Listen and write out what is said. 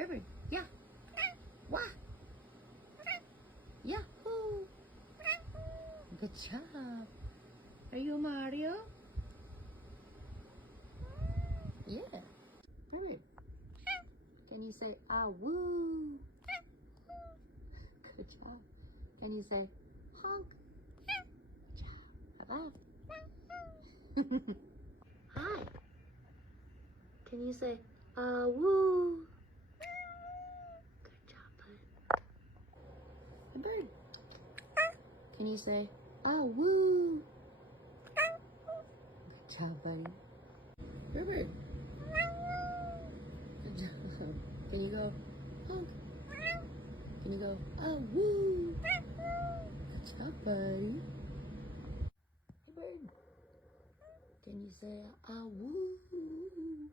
Burd Burd. Yeah. Wah. Yahoo. Good job. Are you Mario? Yeah. Burd Burd. Can you say ah woo? Good job. Can you say honk? Good job. Bye bye. Hi. Can you say ah woo? Good job, bud. Hey, bird. Can you say ah woo? Good job, buddy. Burd Burd. Good job. Can you go honk? Can you go ah woo? Good job, buddy. Hey, bird. Can you say ah woo?